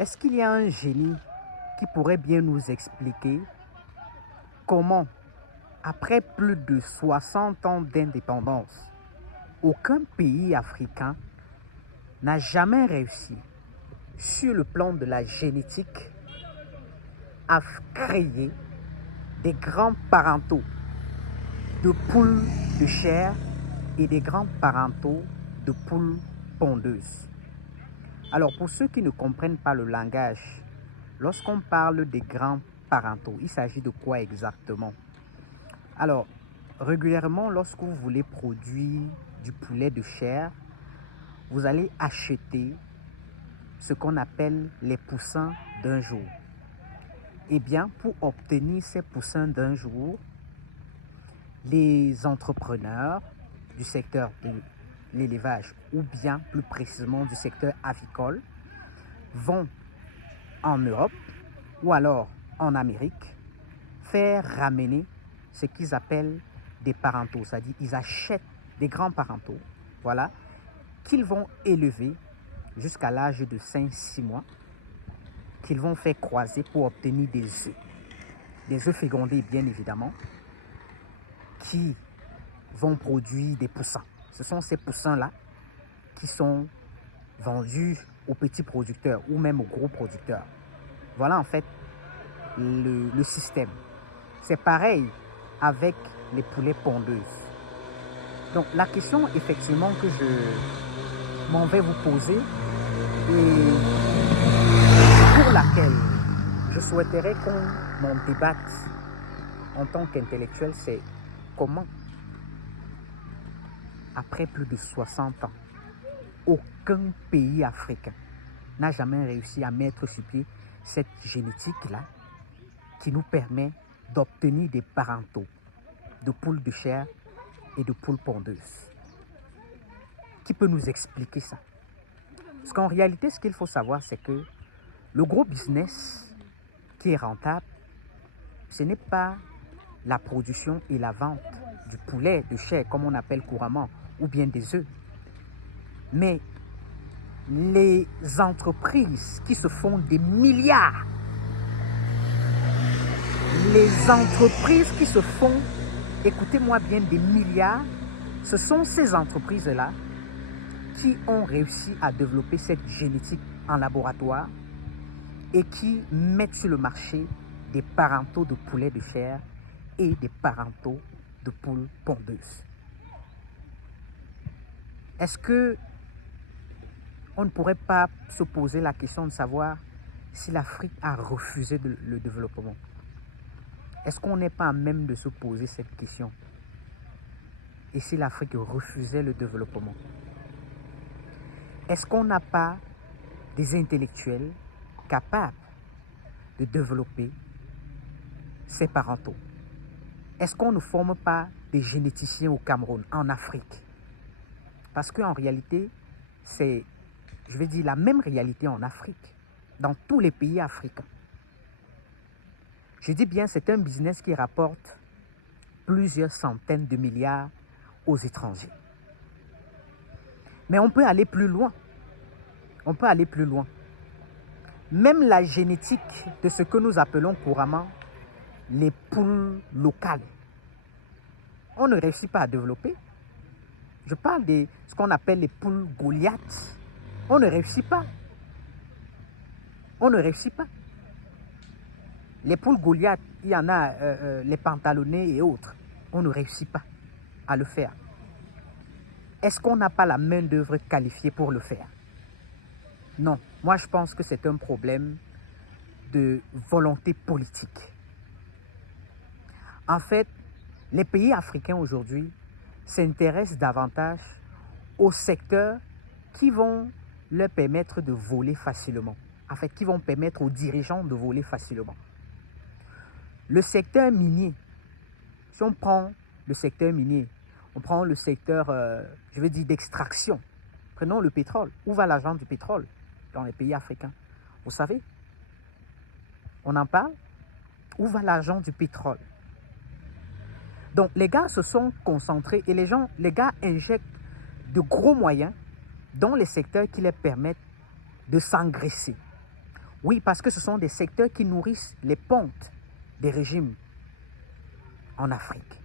Est-ce qu'il y a un génie qui pourrait bien nous expliquer comment, après plus de 60 ans d'indépendance, aucun pays africain n'a jamais réussi, sur le plan de la génétique, à créer des grands parentaux de poules de chair et des grands parentaux de poules pondeuses? Alors, pour ceux qui ne comprennent pas le langage, lorsqu'on parle des grands parentaux, il s'agit de quoi exactement? Alors, régulièrement, lorsque vous voulez produire du poulet de chair, vous allez acheter ce qu'on appelle les poussins d'un jour. Eh bien, pour obtenir ces poussins d'un jour, les entrepreneurs du secteur de l'élevage, ou bien plus précisément du secteur avicole, vont en Europe ou alors en Amérique faire ramener ce qu'ils appellent des parentaux, c'est-à-dire ils achètent des grands parentaux, voilà, qu'ils vont élever jusqu'à l'âge de 5-6 mois, qu'ils vont faire croiser pour obtenir des œufs fécondés bien évidemment, qui vont produire des poussins. Ce sont ces poussins-là qui sont vendus aux petits producteurs ou même aux gros producteurs. Voilà en fait le système. C'est pareil avec les poulets pondeuses. Donc la question effectivement que je m'en vais vous poser et pour laquelle je souhaiterais qu'on en débatte en tant qu'intellectuel, c'est comment, après plus de 60 ans, aucun pays africain n'a jamais réussi à mettre sur pied cette génétique-là qui nous permet d'obtenir des parentaux de poules de chair et de poules pondeuses. Qui peut nous expliquer ça? Parce qu'en réalité, ce qu'il faut savoir, c'est que le gros business qui est rentable, ce n'est pas la production et la vente du poulet de chair, comme on appelle couramment, ou bien des œufs, mais les entreprises qui se font des milliards, les entreprises qui se font, écoutez-moi bien, des milliards, ce sont ces entreprises-là qui ont réussi à développer cette génétique en laboratoire et qui mettent sur le marché des parentaux de poulets de chair et des parentaux de poules pondeuses. Est-ce que on ne pourrait pas se poser la question de savoir si l'Afrique a refusé le développement? Est-ce qu'on n'est pas à même de se poser cette question? Et si l'Afrique refusait le développement? Est-ce qu'on n'a pas des intellectuels capables de développer ces parentaux? Est-ce qu'on ne forme pas des généticiens au Cameroun, en Afrique? Parce qu'en réalité, c'est, je vais dire, la même réalité en Afrique, dans tous les pays africains. Je dis bien, c'est un business qui rapporte plusieurs centaines de milliards aux étrangers. Mais on peut aller plus loin. On peut aller plus loin. Même la génétique de ce que nous appelons couramment les poules locales, on ne réussit pas à développer. Je parle de ce qu'on appelle les poules Goliath. On ne réussit pas. On ne réussit pas. Les poules Goliath, il y en a les pantalonnés et autres. On ne réussit pas à le faire. Est-ce qu'on n'a pas la main-d'œuvre qualifiée pour le faire? Non. Moi, je pense que c'est un problème de volonté politique. En fait, les pays africains aujourd'hui s'intéressent davantage aux secteurs qui vont leur permettre de voler facilement. En fait, qui vont permettre aux dirigeants de voler facilement. Le secteur minier, si on prend le secteur minier, on prend le secteur, je veux dire, d'extraction. Prenons le pétrole. Où va l'argent du pétrole dans les pays africains? Vous savez, on en parle. Où va l'argent du pétrole? Donc, les gars se sont concentrés et les gars injectent de gros moyens dans les secteurs qui leur permettent de s'engraisser. Oui, parce que ce sont des secteurs qui nourrissent les pontes des régimes en Afrique.